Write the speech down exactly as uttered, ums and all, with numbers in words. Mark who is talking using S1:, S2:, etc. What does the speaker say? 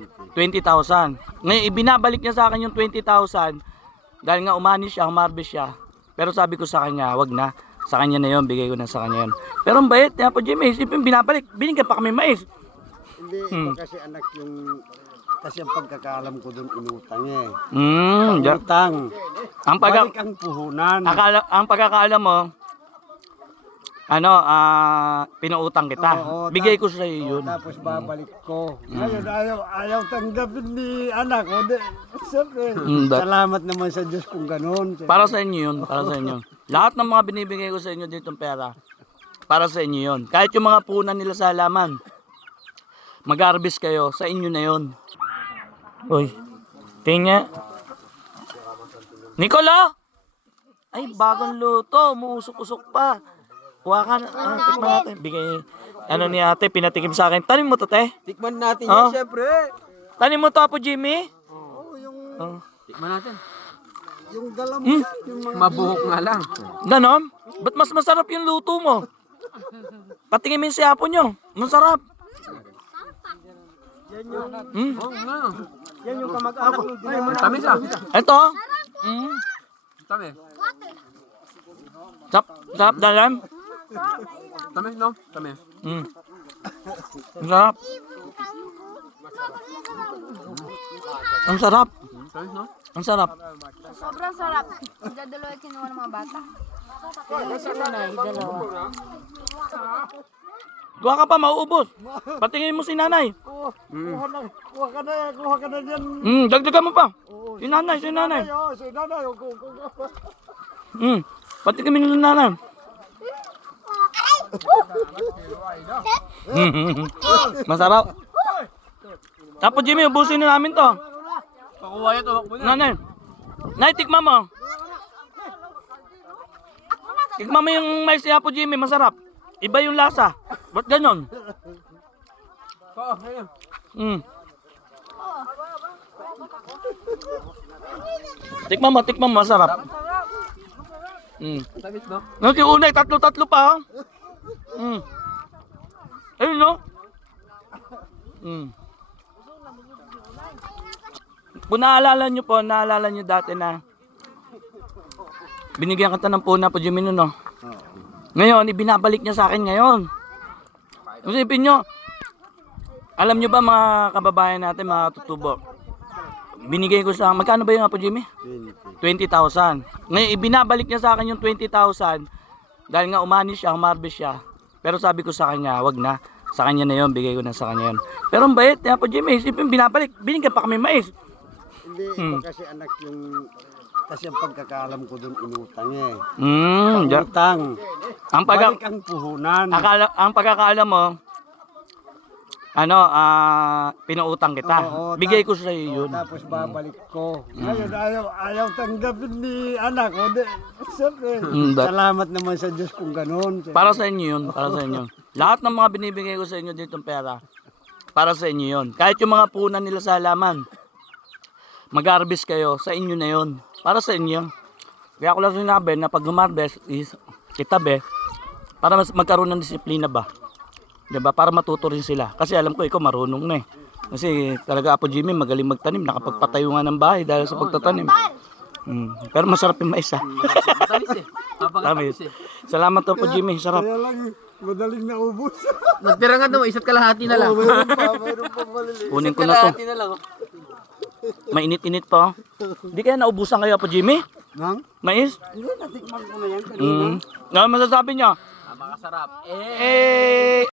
S1: twenty thousand. Ngayon, ibinabalik niya sa akin yung twenty thousand dahil nga umani siya, humarbis siya. Pero sabi ko sa kanya, wag na. Sa kanya na yun, bigay ko na sa kanya yun. Pero ang bait, Apo Jimmy, isipin binabalik. Binigyan pa kami mais.
S2: Hindi,
S1: Hmm.
S2: iba kasi anak yung... Kasi ang pagkakaalam ko doon inutang eh.
S1: Hmm, ja-
S2: Utang.
S1: ang pagka
S2: Balik ang puhunan.
S1: akala, ang pagkakaalam mo, ano, ah, pinuutang kita.
S2: Oo,
S1: Bigay ko
S2: tap-
S1: sa iyo yun.
S2: Tapos babalik ko. Ngayon ayaw, ayaw tanggapin ni anak ko. Di, siyempre,
S1: Mm, that-
S2: salamat naman sa Diyos kung ganun.
S1: Para sa inyo yun, para sa inyo. Lahat ng mga binibigay ko sa inyo dito pera, para sa inyo yun. Kahit yung mga punan nila sa halaman, mag-harvest kayo, sa inyo na yun. Uy, tingnan. Nicola! Ay, bagong luto, umuusok-usok pa. Kuha ka na, ah, tikman natin. Bigay, ano ni ate, pinatikim sa akin. Tanim mo to, te?
S3: Tikman natin
S1: Oh.
S3: yan, syempre.
S1: Tanim mo to, Apo Jimmy?
S2: Oo, yung,
S1: Oh.
S3: Tikman natin.
S2: yung dalam
S1: Hmm.
S2: yan, yung mga...
S3: Mabuhok nga lang.
S1: Ganon? Ba't mas masarap yung luto mo? Patingin mo yung siyapo nyo. Masarap. Mm.
S3: Oo nga.
S2: Yan yung kamag-anak ng dinamay.
S3: Tamis ah.
S1: Ito. Mm.
S3: Tamis.
S1: Sarap, sarap dalam.
S3: Tamis no? Tamis.
S1: Mm. Sarap. Ang sarap.
S3: Tamis no?
S1: Ang sarap.
S4: Sobrang sarap. Dadalawa yung kinuha ng mga bata. Yung si nanay, dalawa.
S1: Kuha ka pa, mauubos. Patingin mo si nanay.
S2: Kuha na, kuha ka na, kuha ka na dyan.
S1: Mm, dagdagan mo pa. Si nanay, si nanay.
S2: Oo, si nanay. oh, ku- ku- ku-
S1: Mm. Patingin mo ni nanay. Masarap. Tapos Jimmy, ubusin na namin to.
S3: Pakuha yan, tumak mo na.
S1: Nanay. Nay, tikman mo. Tikman mo yung mais ni Apo Jimmy, masarap. Iba yung lasa. Ba't ganon?
S3: Oo, ayun.
S1: Mm. Tikman mo, tikman mo, masarap. Mm.
S3: Tamis no?
S1: Nung yung unay, tatlo-tatlo pa. Oh. Mm. Ayun, no? Mm. Kung naalala nyo po, naalala nyo dati na binigyan kita ng puna po, Jimmy, no? Ngayon, ibinabalik niya sa akin ngayon. Isipin nyo, alam nyo ba mga kababayan natin, mga tutubo, binigay ko sa, magkano ba yung Apo Jimmy? twenty thousand. Ngayon, ibinabalik niya sa akin yung twenty thousand dahil nga umani siya, humarbis siya. Pero sabi ko sa kanya, wag na. Sa kanya na yun, bigay ko na sa kanya yun. Pero ang bait, Apo Jimmy, isipin binabalik, binigyan pa kami mais.
S2: Hindi,
S1: Hmm.
S2: iba kasi anak yung... Kasi ang pagkakaalam ko doon inutang eh.
S1: Mm, ja-
S2: Utang.
S1: ang pagka,
S2: Balik ang puhunan.
S1: akala, ang pagkakaalam mo, ano, ah, pinuutang kita.
S2: Oo,
S1: Bigay
S2: tap-
S1: ko sa iyo yun.
S2: Tapos babalik ko. Ngayon ayaw, ayaw tanggapin ni anak ko. Di, siyempre,
S1: Mm, that-
S2: salamat naman sa Diyos kung ganun.
S1: Para sa inyo yun, para sa inyo. Lahat ng mga binibigay ko sa inyo dito pera, para sa inyo yun. Kahit yung mga punan nila sa halaman, mag-harvest kayo, sa inyo na yun. Para sa inyo. Kaya ako lang sinabi na pag humarbest is itabi para mas magkaroon ng disiplina ba. 'Di ba? Para matuto rin sila. Kasi alam ko ikaw marunong na eh. Kasi talaga Apo Jimmy magaling magtanim, nakapagpatayo nga ng bahay dahil sa pagtatanim. Mm. Pero masarap yung mais ah.
S3: Tamis eh. Napakatamis eh.
S1: Salamat Apo Jimmy, sarap.
S2: Kaya lang, madaling naubos.
S3: Nagtira nga no, isa't kalahati na lang.
S2: mayroon pa, mayroon pa maliliit.
S1: Kunin ko na to.
S3: Kalahati na lang. oh.
S1: Mainit-init pa. Hindi kaya naubusan kayo Apo Jimmy?
S2: Nang?
S1: Mais?
S2: Hindi, natikman ko na yan kanina.
S1: Mm. Ano masasabi niyo?
S3: Napakasarap. Eh.
S1: Eh,